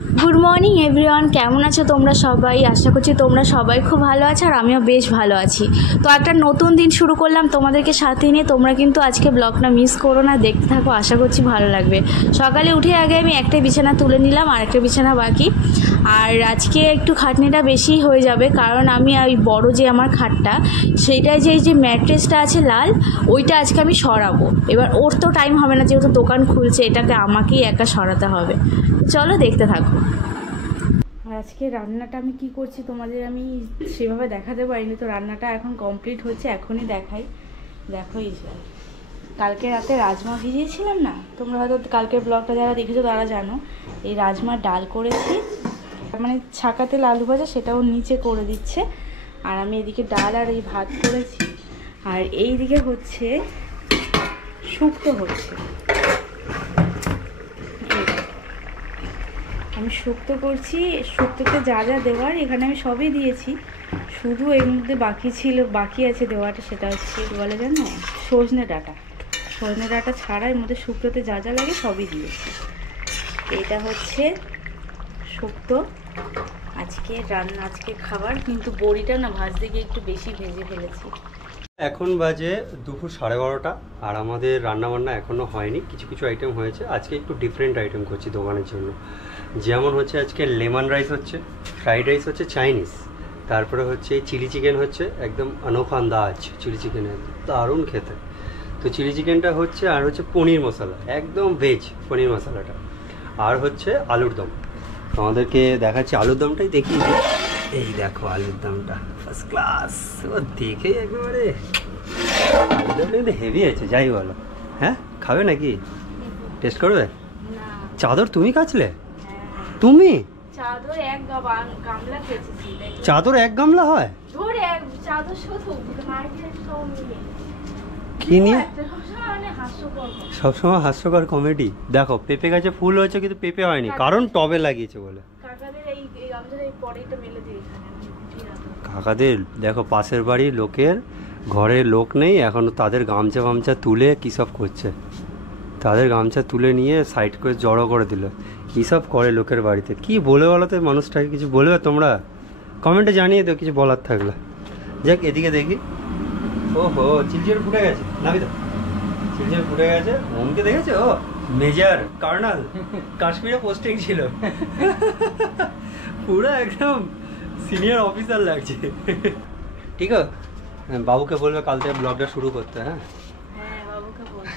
Good morning everyone, কেমন আছো তোমরা সবাই? আশা করছি তোমরা সবাই খুব ভালো আছো আর আমিও বেশ ভালো আছি। তো একটা নতুন দিন শুরু করলাম তোমাদেরকে সাথে নিয়ে। তোমরা কিন্তু আজকে ব্লগটা মিস করো না, দেখতে থাকো, আশা করছি ভালো লাগবে। সকালে উঠে আগে আমি একটা বিছানা তুলে নিলাম, আর একটা বিছানা বাকি। আর আজকে একটু খাটনিটা বেশি হয়ে যাবে, কারণ আমি ওই বড় যে আমার খাটটা, সেইটায় যে ম্যাট্রেসটা আছে লাল, ওইটা আজকে আমি সরাবো। এবার ওর তো টাইম হবে না, যেহেতু দোকান খুলছে, এটাকে আমাকেই একা সরাতে হবে। চলো দেখতে থাকো। আর আজকে রান্নাটা আমি কি করছি তোমাদের আমি সেভাবে দেখাতে পারিনি, তো রান্নাটা এখন কমপ্লিট হচ্ছে, এখনই দেখাই। দেখো, এই কালকে রাতে রাজমা ভিজিয়েছিলাম না, তোমরা হয়তো কালকের ব্লগটা যারা দেখেছো তারা জানো। এই রাজমার ডাল করেছি, মানে ছাকাতে আলু ভাজা, সেটাও নিচে করে দিচ্ছে। আর আমি এদিকে ডাল আর এই ভাত করেছি, আর এই দিকে হচ্ছে শুক্তো হচ্ছে। আমি শুক্তো করছি, শুক্তোতে যা যা দেওয়ার এখানে আমি সবই দিয়েছি, শুধু এর মধ্যে বাকি আছে দেওয়াটা, সেটা হচ্ছে বলে জানো, সজনে ডাঁটা ছাড়া এর মধ্যে শুক্তোতে যা যা লাগে সবই দিয়েছি। এটা হচ্ছে শুক্তো, আজকে রান্না, আজকে খাবার। কিন্তু বড়িটা না ভাজতে গিয়ে একটু বেশি ভেজে ফেলেছি। এখন বাজে দুপুর 12:30, আর আমাদের রান্নাবান্না এখনও হয়নি। কিছু কিছু আইটেম হয়েছে, আজকে একটু ডিফারেন্ট আইটেম করছি দোকানের জন্য। যেমন হচ্ছে আজকে লেমন রাইস হচ্ছে, ফ্রাইড রাইস হচ্ছে চাইনিজ, তারপরে হচ্ছে চিলি চিকেন হচ্ছে, একদম অনোখা আন্দাজ চিলি চিকেনের, দারুণ খেতে। তো চিলি চিকেনটা হচ্ছে, আর হচ্ছে পনির মশলা, একদম ভেজ পনির মশলাটা, আর হচ্ছে আলুর দম। আমাদেরকে দেখাচ্ছি আলুর দমটাই দেখিয়ে দিই। এই দেখো আলুর দমটা ফার্স্ট ক্লাস, ও দেখে একেবারে আলুর দমটা কিন্তু হেভি আছে, যাই বলো। হ্যাঁ, খাবে নাকি? টেস্ট করবে? চাদর তুমি কাচলে? তুমি চাদর এক গামলা হয়? কি নিয়ে সবসময় হাস্যকর কমেডি। দেখো পেঁপে গাছে ফুল হয়েছে, কিন্তু পেঁপে হয়নি, কারণ টবে লাগিয়েছে বলে। কাকাদের দেখো, পাশের বাড়ির লোকের ঘরে লোক নেই এখনো, তাদের গামছা ফামছা তুলে কী সব করছে, তাদের গামছা তুলে নিয়ে সাইড করে জড়ো করে দিল। কী সব করে লোকের বাড়িতে, কি বলে বলো তো? মানুষটাকে কিছু বলবে তোমরা? কমেন্টে জানিয়ে দাও কিছু বলার থাকলে। যাক, এদিকে দেখি। ওহো, চিলচিল ফুটে গেছে, নাবি তো চিলচিল ফুটে গেছে। মনকে দেখেছে, ও মেজর কার্নাল, কাশ্মীরে পোস্টিং ছিল, পুরো একদম সিনিয়র অফিসার লাগছে। ঠিক আছে, বাবুকে বলবে কাল থেকে ব্লগটা শুরু করতে। হ্যাঁ, বাবুকে বলবে,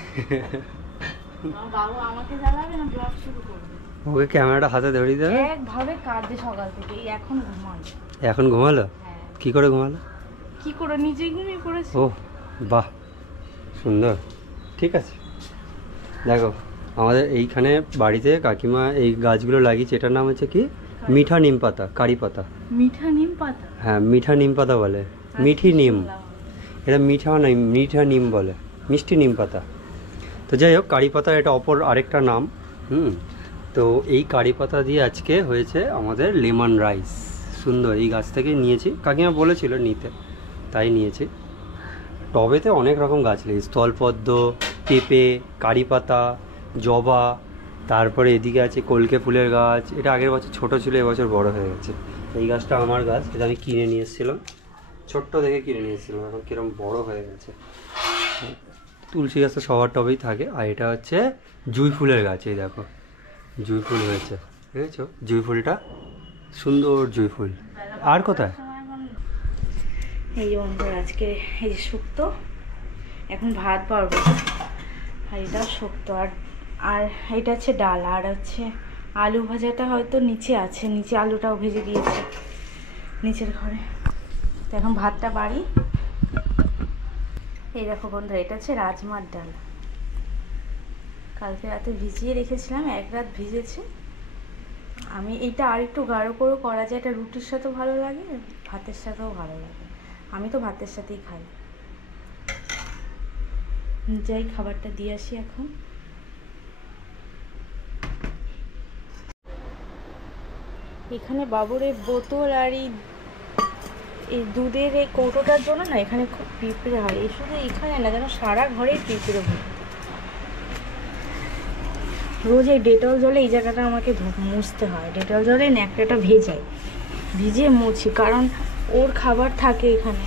বাবু আমাকে জ্বালাবে না, ব্লগ শুরু করবে। ওকে ক্যামেরাটা হাতে ধরিয়ে দেবে। একভাবে কাঁদে সকাল থেকে, এখন ঘুমালো। এখন ঘুমালো? কি করে ঘুমালো? কি করে, নিজেই ঘুমিয়ে পড়েছে। ও বাহ, সুন্দর। ঠিক আছে, দেখো আমাদের এইখানে বাড়িতে কাকিমা এই গাছগুলো লাগিয়েছে। এটার নাম হচ্ছে কি? মিঠা নিম পাতা, কারি পাতা। মিঠা নিম পাতা? হ্যাঁ, মিঠা নিম পাতা বলে, মিঠি নিম। এটা মিঠা নয়, মিঠা নিম বলে, মিষ্টি নিম পাতা। তো যাই হোক, কারি পাতা এটা অপর আরেকটা নাম। তো এই কারি পাতা দিয়ে আজকে হয়েছে আমাদের লেমন রাইস। সুন্দর, এই গাছ থেকে নিয়েছি, কাকিমা বলেছিল নিতে, তাই নিয়েছি। টবেতে অনেক রকম গাছ লাগিয়েছি, স্থলপদ্ম, পেঁপে, কারি পাতা, জবা, তারপরে এদিকে আছে কলকে ফুলের গাছ। এটা আগের বছর ছোটো ছিল, এবছর বড় হয়ে গেছে। এই গাছটা আমার গাছ, এটা আমি কিনে নিয়ে এসেছিলাম, ছোট্ট দেখে কিনে নিয়ে এসেছিলাম, এখন কীরকম বড় হয়ে গেছে। তুলসী গাছ তো সবার টবেই থাকে। আর এটা হচ্ছে জুঁই ফুলের গাছ, এই দেখো জুঁই ফুল হয়েছে, দেখেছো জুঁই ফুলটা? সুন্দর জুঁই ফুল। আর কোথায়? এই যে বন্ধুরা, আজকে এই যে শুক্তো, এখন ভাত পারবো, আর এটা শুক্তো, আর এটা হচ্ছে ডাল, আর হচ্ছে আলু ভাজাটা হয়তো নিচে আছে, নিচে আলুটাও ভেজে দিয়েছে নিচের ঘরে। তো এখন ভাতটা বাড়ি। এই দেখো বন্ধুরা, এটা হচ্ছে রাজমার ডাল, কালকে রাতে ভিজিয়ে রেখেছিলাম, এক রাত ভিজেছে। আমি এইটা আর একটু গাঢ় করে করা যায়, এটা রুটির সাথেও ভালো লাগে, ভাতের সাথেও ভালো লাগে। আমি তো ভাতের সাথেই খাই। যাই খাবারটা দিয়ে আসি এখন। এখানে বাবুর এই বোতল আর এই দুধের এই কৌটোটার জন্য না এখানে খুব পিঁপড়ে হয়। এই শুধু এখানে না, যেন সারা ঘরেই পিঁপড়ে হয়। রোজ এই ডেটল জলে এই জায়গাটা আমাকে মুছতে হয়, ডেটল জলে ন্যাকড়াটা ভিজিয়ে মুছি, কারণ ওর খাবার থাকে এখানে।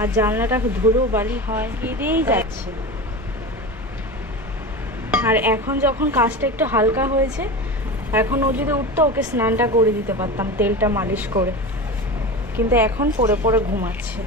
আর জানলাটা ধুলো বালি হয়, কেঁদেই যাচ্ছে। আর এখন যখন কাজটা একটু হালকা হয়েছে, এখন ও যদি উঠতো ওকে স্নানটা করে দিতে পারতাম তেলটা মালিশ করে, কিন্তু এখন পড়ে পড়ে ঘুমাচ্ছে।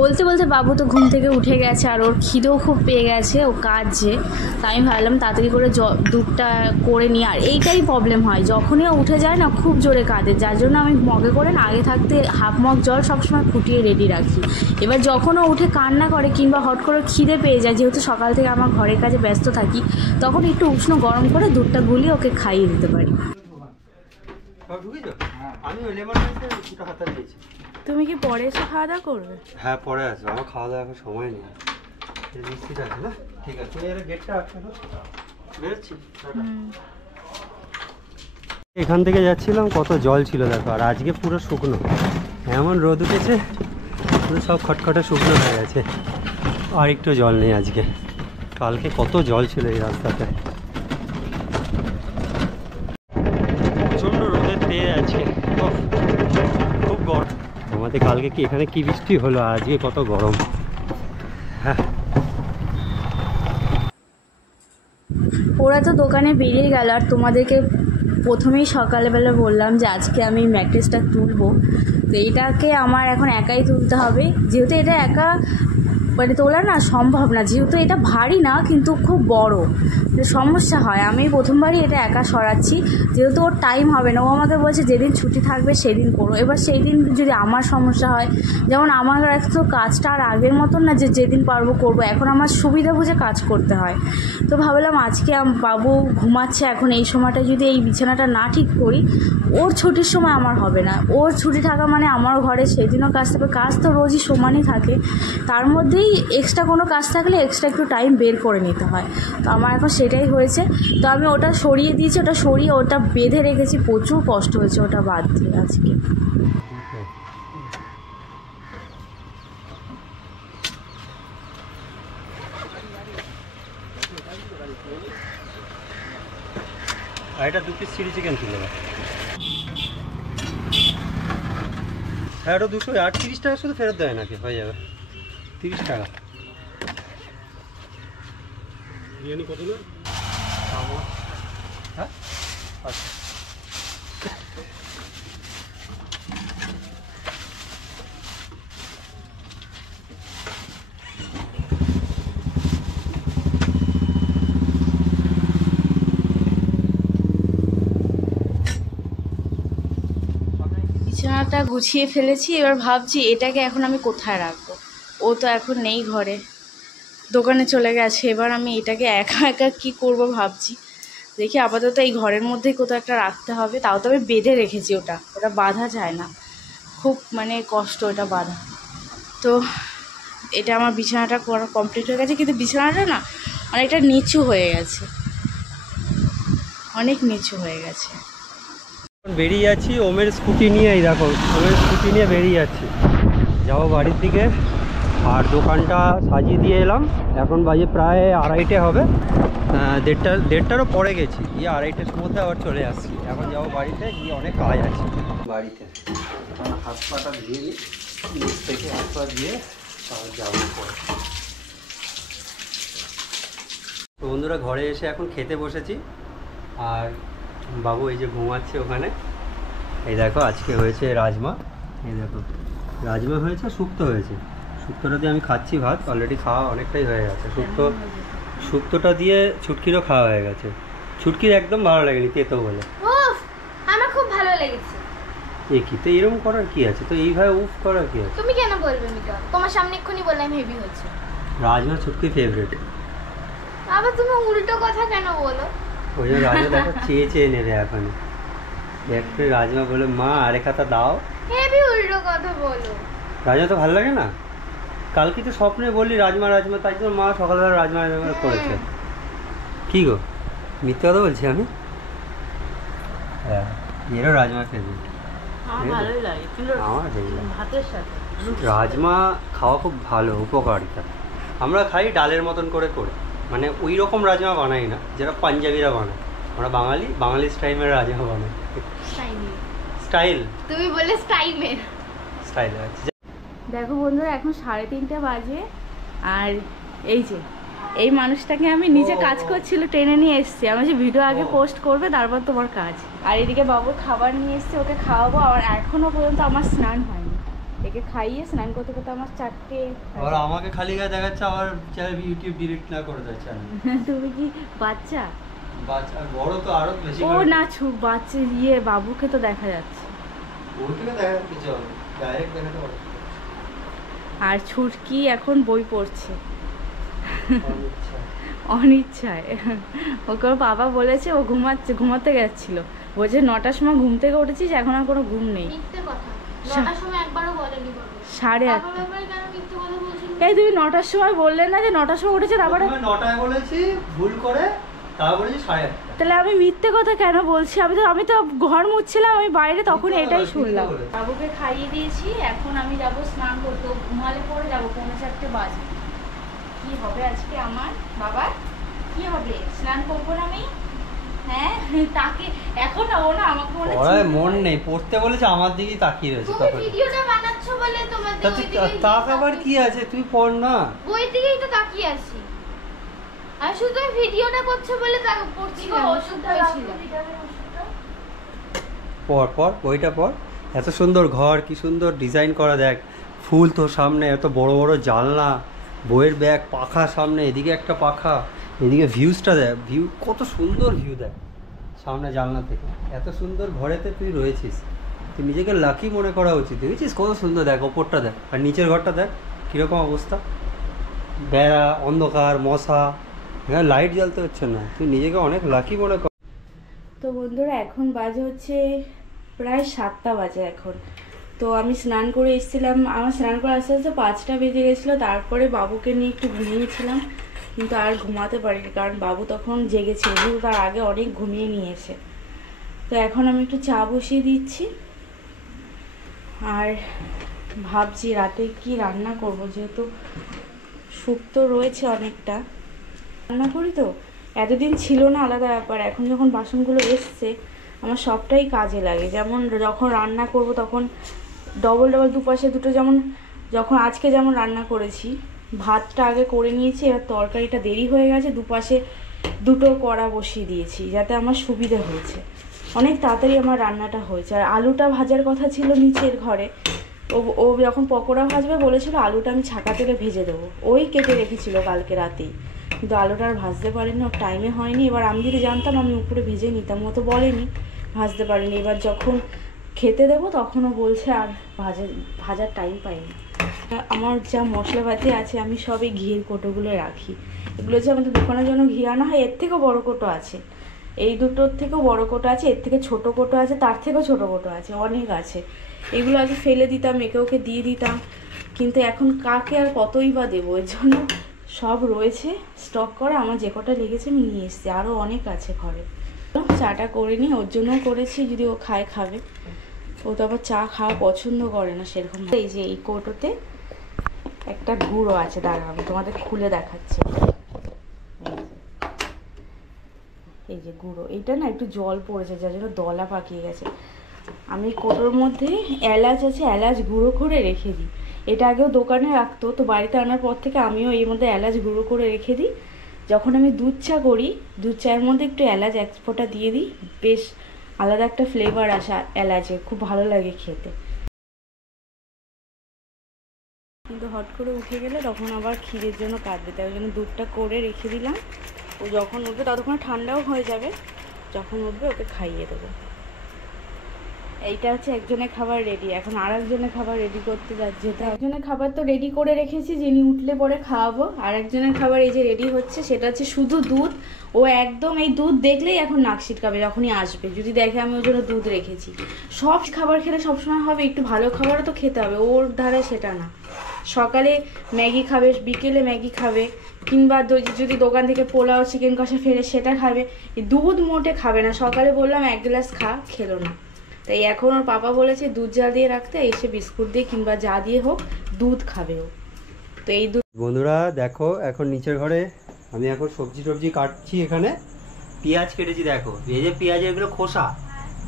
বলতে বলতে বাবু তো ঘুম থেকে উঠে গেছে, আর ওর খিদেও খুব পেয়ে গেছে, ও কাঁদছে। তাই আমি ভাবলাম তাড়াতাড়ি করে দুধটা করে নিই। আর এইটাই প্রবলেম হয়, যখনই ও উঠে যায় না খুব জোরে কাঁদে, যার জন্য আমি মগে করে না আগে থাকতে হাফ মগ জল সবসময় ফুটিয়ে রেডি রাখি। এবার যখন ও উঠে কান্না করে কিংবা হট করে খিদে পেয়ে যায়, যেহেতু সকাল থেকে আমার ঘরের কাজে ব্যস্ত থাকি, তখন একটু উষ্ণ গরম করে দুধটা গুলিয়ে ওকে খাইয়ে দিতে পারি। তুমি কি পরে এসে খাওয়া দাওয়া করবে? হ্যাঁ পরে আসবো, আমার খাওয়া দাওয়া এখন সময় নেই। মিষ্টি আছে না, ঠিক আছে তুমি এর গেটটা আটকানো, বেরোচ্ছি। এখান থেকে যাচ্ছিলাম, কত জল ছিল দেখো, আর আজকে পুরো শুকনো, এমন রোদ উঠেছে পুরো সব খটখটে শুকনো হয়ে গেছে, আর একটু জল নেই আজকে। কালকে কত জল ছিল এই রাস্তাতে, প্রচণ্ড রোদের তেজ আজকে, খুব গরম। আমাদের কালকে কি এখানে কি বৃষ্টি হলো, আজকে কত গরম। হ্যাঁ ওরা তো দোকানে বেরিয়ে গেল, আর তোমাদেরকে প্রথমেই সকালবেলা বললাম যে আজকে আমি ম্যাট্রেসটা তুলবো। তো এইটাকে আমার এখন একাই তুলতে হবে, যেহেতু এটা একা মানে তোলা না সম্ভব না, যেহেতু এটা ভারী না কিন্তু খুব বড়, সমস্যা হয়। আমি প্রথমবারই এটা একা সরাচ্ছি, যেহেতু ওর টাইম হবে না। ও আমাকে বলছে যেদিন ছুটি থাকবে সেদিন করো। এবার সেই দিন যদি আমার সমস্যা হয়, যেমন আমার তো কাজটা আর আগের মতন না যে যেদিন পারবো করবো, এখন আমার সুবিধা বুঝে কাজ করতে হয়। তো ভাবলাম আজকে বাবু ঘুমাচ্ছে, এখন এই সময়টা যদি এই বিছানাটা না ঠিক করি, ওর ছুটির সময় আমার হবে না। ওর ছুটি থাকা মানে আমার ঘরে সেদিনও কাজ থাকবে, কাজ তো রোজই সমানই থাকে, তার মধ্যেই এক্সট্রা কোনো কাজ থাকলে এক্সট্রা একটু টাইম বের করে নিতে হয়। তো আমার এখন সেটাই হয়েছে। তো আমি ওটা সরিয়ে দিয়েছি, ওটা সরিয়ে ওটা বেঁধে রেখেছি, প্রচুর কষ্ট হয়েছে ওটা বাদ দিয়ে আজকে। আর এটা 2 পিস চিলি চিকেন ছিল, হ্যাঁ ওটা 238 টাকা শুধু ফেরত দেয় নাকি, হয়ে যাবে 30 টাকা। বিরিয়ানি কত না? হ্যাঁ আচ্ছা বিছানাটা গুছিয়ে ফেলেছি, এবার ভাবছি এটাকে এখন আমি কোথায় রাখবো। ও তো এখন নেই ঘরে, দোকানে চলে গেছে। এবার আমি এটাকে একা একা কী করবো ভাবছি, দেখি আপাতত এই ঘরের মধ্যেই কোথাও একটা রাখতে হবে। তাও তো আমি বেঁধে রেখেছি, ওটা বাঁধা যায় না, খুব মানে কষ্ট ওটা বাঁধা। তো এটা আমার বিছানাটা করা কমপ্লিট হয়ে গেছে, কিন্তু বিছানাটা না অনেকটা নিচু হয়ে গেছে, অনেক নিচু হয়ে গেছে। বেরিয়ে যাচ্ছি ওমের স্কুটি নিয়ে, এই দেখো ওমের স্কুটি নিয়ে বেরিয়ে যাচ্ছি, যাবো বাড়ির দিকে। আর দোকানটা সাজিয়ে দিয়ে এলাম, এখন বাজে প্রায় 2:30 হবে, 1:30টারও পরে গেছি, গিয়ে 2:30টার মধ্যে আবার চলে আসছি। এখন যাবো বাড়িতে, গিয়ে অনেক কাজ আছে বাড়িতে। হাত পাটা ধুয়ে নিই, নিচ থেকে হাত পা দিয়ে তারপর যাবো পরে। তো বন্ধুরা ঘরে এসে এখন খেতে বসেছি, আর বাবু এই যে ঘুমাচ্ছে ওখানে। এই দেখো আজকে হয়েছে রাজমা, এই দেখো রাজমা হয়েছে, শুক্তো হয়েছে। শুক্তোটা দিয়ে আমি খাচ্ছি ভাত, অলরেডি খাওয়া অনেকটাই হয়ে গেছে। শুক্তোটা দিয়ে ছুটকিরও খাওয়া হয়ে গেছে। ছুটকির একদম ভালো লাগেনি, তেতো বলে। আমার খুব ভালো লেগেছে। কি তো এরকম করার কি আছে, তো এইভাবে উফ করার কি আছে? তুমি কেন বলবে মিকা? তোমার সামনে এক্ষুনি বললাম হেভি হচ্ছে। রাজমা ছুটকি ফেভারিট। আবার তুমি উল্টো কথা কেন বলো? ওই জন্য রাজমা দেখো চেয়ে চেয়ে নেবে এখন। একটু রাজমা বলে মা আরেক খাতা দাও। হেভি উল্টো কথা বলো। রাজমা তো ভালো লাগে না? কালকে তো স্বপ্নে বললি রাজমা, তাই জন্য মা সকালবেলা রাজমা করেছে। কি গো মিথ্যা কথা বলছি আমি? হ্যাঁ এরও রাজমা ফেভারিট। ভালোই লাগে, কিন্তু আমার ভাতের সাথে রাজমা খাওয়া খুব ভালো, উপকারিতা। আমরা খাই ডালের মতন করে করে, মানে ওই রকম রাজমা বানাই না যেটা পাঞ্জাবিরা বানায়, আমরা বাঙালি স্টাইলের রাজমা বানাই। স্টাইল তুমি বলে স্টাইমের স্টাইল আছে। দেখো বন্ধুরা এখন 3:30 বাজে, আর এই যে এই মানুষটাকে আমি নিচে কাজ করছিল টেনে নিয়ে এসেছি। আমি যে ভিডিও আগে পোস্ট করবে তারপর তোমার কাজ। আর এদিকে বাবুর খাবার নিয়ে এসেছি, ওকে খাওয়াবো। আর এখনো পর্যন্ত আমার স্নান হয়নি, একে খাইয়ে স্নান করতে করতে আমার 4টে। আর আমাকে খালি গায়ে দেখাচ্ছে, আবার ইউটিউব ডিলিট না করে দেয় চ্যানেল। তুমি কি বাচ্চা? বাচ্চা বড় তো আরো বেশি। ও না বাচ্চা বাবুকে তো দেখা যাচ্ছে। ওকে দেখা কিছু হবে, ডাইরেক্ট দেখাতে পারো। আর ছুটকি এখন বই পড়ছে অনিচ্ছায়। ওকে ওর বাবা বলেছে, ও ঘুমাতে গেছিল, বলছে 9টার সময় ঘুম থেকে উঠেছিস, এখন আর কোনো ঘুম নেই। মিথ্যে কথা, 9টার সময় একবারও বলেনি বাবা। 8:30। বাবা ব্যাপারে কেন মিথ্যে কথা বলছিস? এই তুমি 9টার সময় বললে না যে 9টার সময় উঠেছে, তারপরে 9টায় বলেছি ভুল করে, তারপরে 8:30। তাহলে আমি মিথ্যে কথা কেন বলছি? আমি তো ঘর মুছছিলাম, আমি বাইরে তখন এটাই শুনলাম। বাবুকে খাইয়ে দিয়েছি, এখন আমি যাব স্নান করতে। ঘুমালে পরে যাবো, 4:45 বাজে। কি হবে আজকে আমার বাবা? কি হবে? স্নান করবো না আমি? হ্যাঁ তাকে এখন না, ও না আমাকে মনে ওরাই মন নেই, পড়তে বলেছে আমার দিকেই তাকিয়ে রয়েছে। তুমি ভিডিওটা বানাচ্ছো বলে তোমার তাক আবার কি আছে, তুই পড় না। বই দিকেই তো তাকিয়ে আছি। আর শুধু তুমি ভিডিওটা করছো বলে তাকে পড়ছি না। ওষুধ হয়েছিল। পর বইটা পর। এত সুন্দর ঘর, কি সুন্দর ডিজাইন করা, দেখ ফুল তো সামনে, এত বড় বড় জানলা, বইয়ের ব্যাগ, পাখা সামনে, এদিকে একটা পাখা, এদিকে ভিউজটা দেখ, ভিউ কত সুন্দর ভিউ দেখ সামনে জানলা থেকে। এত সুন্দর ঘরেতে তুই রয়েছিস, তুই নিজেকে লাকি মনে করা উচিত। দেখেছিস কত সুন্দর, দেখ ওপরটা দেখ, আর নিচের ঘরটা দেখ কীরকম অবস্থা, বেড়া, অন্ধকার, মশা, এখানে লাইট জ্বালতে হচ্ছে না, তুই নিজেকে অনেক লাকি মনে কর। তো বন্ধুরা এখন বাজে হচ্ছে প্রায় 7টা বাজে এখন। তো আমি স্নান করে এসেছিলাম, আমার স্নান করে আস্তে আস্তে 5টা বেজে গেছিলো। তারপরে বাবুকে নিয়ে একটু ঘুমিয়েছিলাম, কিন্তু আর ঘুমাতে পারিনি, কারণ বাবু তখন জেগেছিল, কিন্তু তার আগে অনেক ঘুমিয়ে নিয়েছে। তো এখন আমি একটু চা বসিয়ে দিচ্ছি, আর ভাবছি রাতে কি রান্না করব, যেহেতু শুক্তো রয়েছে অনেকটা। রান্না করি তো, এতদিন ছিল না আলাদা ব্যাপার, এখন যখন বাসনগুলো এসছে আমার সবটাই কাজে লাগে। যেমন যখন রান্না করব তখন ডবল দুপাশে দুটো, যেমন যখন আজকে যেমন রান্না করেছি, ভাতটা আগে করে নিয়েছি, এবার তরকারিটা দেরি হয়ে গেছে, দুপাশে দুটো কড়া বসিয়ে দিয়েছি, যাতে আমার সুবিধা হয়েছে, অনেক তাড়াতাড়ি আমার রান্নাটা হয়েছে। আর আলুটা ভাজার কথা ছিল নিচের ঘরে, ও যখন পকোড়া ভাজবে বলেছিল আলুটা আমি ছাকা তেলে ভেজে দেবো, ওই কেটে রেখেছিল কালকে রাতেই, কিন্তু আলুটা আর ভাজতে পারিনি, ওর টাইমে হয়নি। এবার আমি যদি জানতাম আমি উপরে ভেজে নিতাম, ও তো বলেনি, ভাজতে পারিনি। এবার যখন খেতে দেবো তখনও বলছে আর ভাজার টাইম পাইনি। আমার যা মশলাপাতি আছে আমি সব এই ঘিয়ের কোটোগুলো রাখি, এগুলো যে আমাদের দোকানের জন্য ঘি আনা হয়, এর থেকেও বড়ো কোটো আছে, এই দুটোর থেকেও বড়ো কোটো আছে, এর থেকে ছোটো কোটো আছে, তার থেকেও ছোটো কোটো আছে, অনেক আছে। এগুলো আগে ফেলে দিতাম, ওকে দিয়ে দিতাম, কিন্তু এখন কাকে আর কতই বা দেবো, এর জন্য সব রয়েছে স্টক করা। আমার যে কটা লেগেছে আমি নিয়ে এসেছি, আরও অনেক আছে ঘরে। চাটা করে নিই, ওর জন্যও করেছি, যদি ও খাবে। ও তো আবার চা খাওয়া পছন্দ করে না সেরকম। এই যে এই কৌটোতে একটা গুঁড়ো আছে, দাঁড়া আমি তোমাদের খুলে দেখাচ্ছি। এই যে গুঁড়ো, এইটা না একটু জল পড়েছে যার জন্য দলা পাকিয়ে গেছে। আমি কৌটোর মধ্যে এলাচ আছে, এলাচ গুঁড়ো করে রেখে দিই। এটা আগেও দোকানে রাখতো, তো বাড়িতে আনার পর থেকে আমিও এর মধ্যে এলাচ গুঁড়ো করে রেখে দিই। যখন আমি দুধ চা করি, দুধ চায়ের মধ্যে একটু এলাচ 1 ফোঁটা দিয়ে দিই, বেশ আলাদা একটা ফ্লেভার আসে এলাচে, খুব ভালো লাগে খেতে। কিন্তু হট করে উঠে গেলে তখন আবার খিদের জন্য কাঁদবে, তাই জন্য দুধটা করে রেখে দিলাম। ও যখন উঠবে ততক্ষণ ঠান্ডাও হয়ে যাবে, যখন উঠবে ওকে খাইয়ে দেবো। এইটা হচ্ছে একজনের খাবার রেডি, এখন আর একজনের খাবার রেডি করতে যাচ্ছে। তো একজনের খাবার তো রেডি করে রেখেছি, যিনি উঠলে পরে খাওয়াবো। আর একজনের খাবার এই যে রেডি হচ্ছে, সেটা হচ্ছে শুধু দুধ। ও একদম এই দুধ দেখলেই এখন নাক ছিটকাবে যখনই আসবে, যদি দেখে আমি ওর জন্য দুধ রেখেছি। সব খাবার খেলে সবসময় হবে, একটু ভালো খাবারও তো খেতে হবে, ওর ধারে সেটা না। সকালে ম্যাগি খাবে, বিকেলে ম্যাগি খাবে, কিংবা যদি দোকান থেকে পোলাও চিকেন কষা ফেলে সেটা খাবে। দুধ মোটে খাবে না, সকালে বললাম 1 গ্লাস খেলো না। তাই এখন ওর পাপা বলেছে দুধ জল দিয়ে রাখতে, এসে বিস্কুট দিয়ে কিংবা যা দিয়ে হোক দুধ খাবে ও। তো এই দুধ। বন্ধুরা দেখো, এখন নিচের ঘরে আমি এখন সবজি টবজি কাটছি, এখানে পেঁয়াজ কেটেছি, দেখো এই যে পেঁয়াজ, এগুলো খোসা,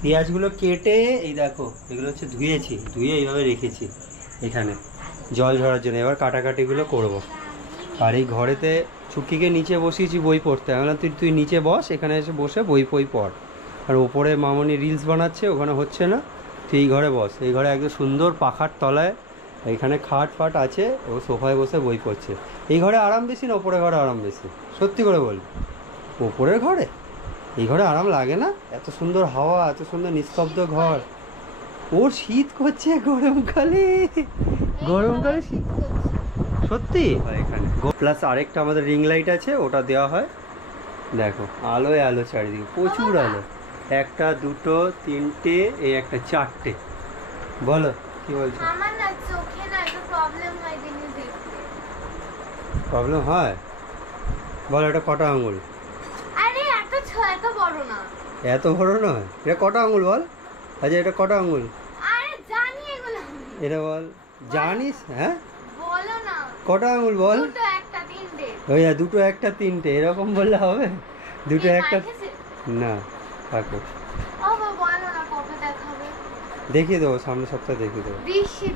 পেঁয়াজগুলো কেটে এই দেখো এগুলো হচ্ছে ধুয়েছি, ধুয়ে এইভাবে রেখেছি এখানে জল ঝরার জন্য। এবার কাটাকাটিগুলো করব। আর এই ঘরেতে ছুটকিকে নিচে বসিয়েছি বই পড়তে, আমি বললাম তুই নিচে বস, এখানে এসে বসে বই পড়। আর ওপরে মামনি রিলস বানাচ্ছে, ওখানে হচ্ছে না, তুই এই ঘরে বস। এই ঘরে একদম সুন্দর পাখার তলায়, এখানে খাট ফাট আছে, ও সোফায় বসে বই পড়ছে। এই ঘরে আরাম বেশি না ওপরের ঘরে আরাম বেশি? সত্যি করে বল, ওপরের ঘরে? এই ঘরে আরাম লাগে না? এত সুন্দর হাওয়া, এত সুন্দর নিস্তব্ধ ঘর। ওর শীত করছে গরমকালে, গরমকালে শীত সত্যি এখানে। প্লাস আরেকটা আমাদের রিং লাইট আছে, ওটা দেওয়া হয়, দেখো আলোয় আলো চারিদিকে, প্রচুর আলো। একটা দুটো তিনটে, এই একটা চারটে। বলো কি বলছো? আমার না চোখে না একটু প্রবলেম হয় জিনিস দেখতে। প্রবলেম হয়? বলো এটা কটা আঙুল? আরে এত বড় না। এত বড় নয়, এটা কটা আঙুল বল? আচ্ছা এটা কটা আঙুল? আরে জানি এগুলো। এটা বল, জানিস? হ্যাঁ বলো না। কটা আঙুল বল? দুটো একটা তিনটে। ওই দুটো একটা তিনটে এরকম বললে হবে? দুটো একটা না, থাকো। ও বলো না কবে দেখাবে? দেখিয়ে দেবো, সামনের সপ্তাহে দেখিয়ে দেবো।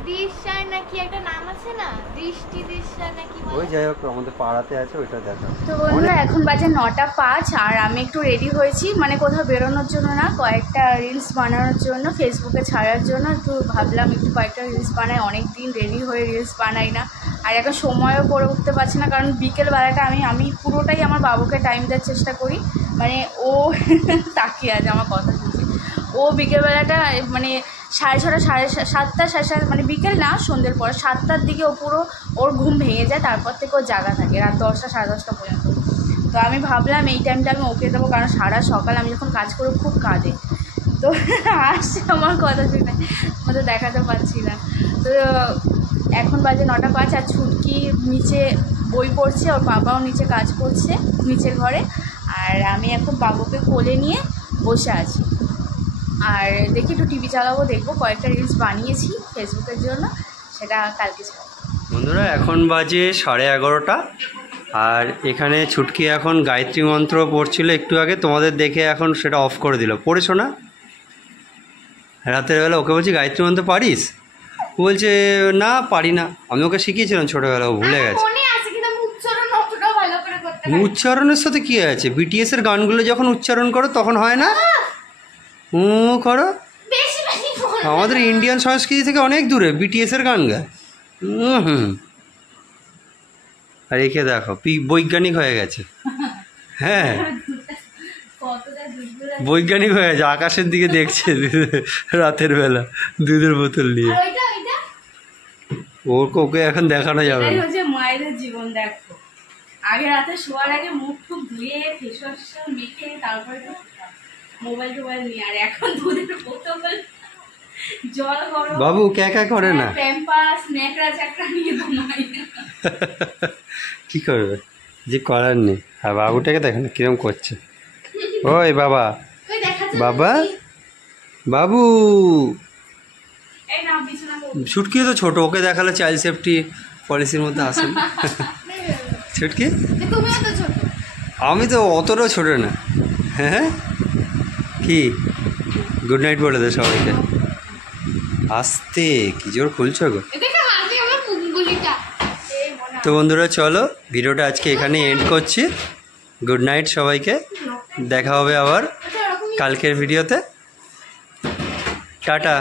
দৃশ্যায় নাকি একটা নাম আছে না, দৃশ্যায় নাকি বলে? ওই যাই হোক আমাদের পাড়াতে আছে, ওইটা দেখা। তো বন্ধুরা এখন বাজে 9:05 আর আমি একটু রেডি হয়েছি, মানে কোথাও বেরোনোর জন্য না, কয়েকটা রিলস বানানোর জন্য, ফেসবুকে ছাড়ার জন্য। একটু ভাবলাম একটু কয়েকটা রিলস বানাই, অনেক দিন রেডি হয়ে রিলস বানাই না। আর এখন সময়ও করে উঠতে পারছি না, কারণ বিকেলবেলাটা আমি পুরোটাই আমার বাবুকে টাইম দেওয়ার চেষ্টা করি। মানে ও তাকিয়ে আছে আমার কথা শুনছে। ও বিকেলবেলাটা মানে 6:30 7:30 7:30, মানে বিকেল না সন্ধ্যের পর 7টার দিকে ও পুরো ওর ঘুম ভেঙে যায়, তারপর থেকে ও জাগা থাকে রাত 10টা 10:30 পর্যন্ত। তো আমি ভাবলাম এই টাইমটা আমি ওকে দেবো, কারণ সারা সকাল আমি যখন কাজ করি খুব কাঁদে। তো আসছে আমার কথা শুনে, আমাদের দেখাতে পারছি না। তো এখন বাজে 9:05 আর ছুটকি নিচে বই পড়ছে, ওর বাবাও নিচে কাজ করছে নিচের ঘরে, আর আমি এখন বাবুকে কোলে নিয়ে বসে আছি। আর দেখি একটু টিভি চালাবো, দেখবো কয়েকটা রিলস বানিয়েছি ফেসবুকের জন্য, সেটা কালকে ছাড়বো। বন্ধুরা এখন বাজে 11:30 আর এখানে ছুটকি এখন গায়ত্রী মন্ত্র পড়ছিল একটু আগে, তোমাদের দেখে এখন সেটা অফ করে দিল। পড়েছো না রাতের বেলা? ওকে বলছি গায়ত্রী মন্ত্র পারিস? বলছে না পারি না। আমি ওকে শিখিয়েছিলাম ছোটোবেলা, ও ভুলে গেছে। উচ্চারণের সাথে কি আছে? বিটিএস এর গানগুলো যখন উচ্চারণ করো তখন হয় না? করো। আমাদের ইন্ডিয়ান সংস্কৃতি থেকে অনেক দূরে বিটিএস এর গান গায়। আর একে দেখো বৈজ্ঞানিক হয়ে গেছে। হ্যাঁ বৈজ্ঞানিক হয়ে গেছে, আকাশের দিকে দেখছে রাতের বেলা দুধের বোতল নিয়ে। ওকে এখন দেখানো যাবে না। মায়েদের জীবন দেখো, আগে রাতে শোয়ার আগে মুখ টুক ধুয়ে ফেস ওয়াশ মেখে তারপরে মোবাইল টোবাইল নিয়ে, আর এখন দুধের বোতল জল গরম, বাবু ক্যাকা করে না, প্যাম্পাস নেকড়া চাকড়া নিয়ে ঘুমাই। কি করবে, যে করার নেই। আর বাবুটাকে দেখেন কিরম করছে। ওই বাবা, বাবা, বাবু। ছুটকি তো ছোট, ওকে দেখালে চাইল্ড সেফটি পলিসির মধ্যে আসে না। ছুটকি আমি তো অতটাও ছোট না। হ্যাঁ কি গুড নাইট বলে দে সবাইকে। আসতে কি জোর খুলছো গো। তো বন্ধুরা চলো ভিডিওটা আজকে এখানে এন্ড করছি। গুড নাইট সবাইকে, দেখা হবে আবার কালকের ভিডিওতে। টাটা।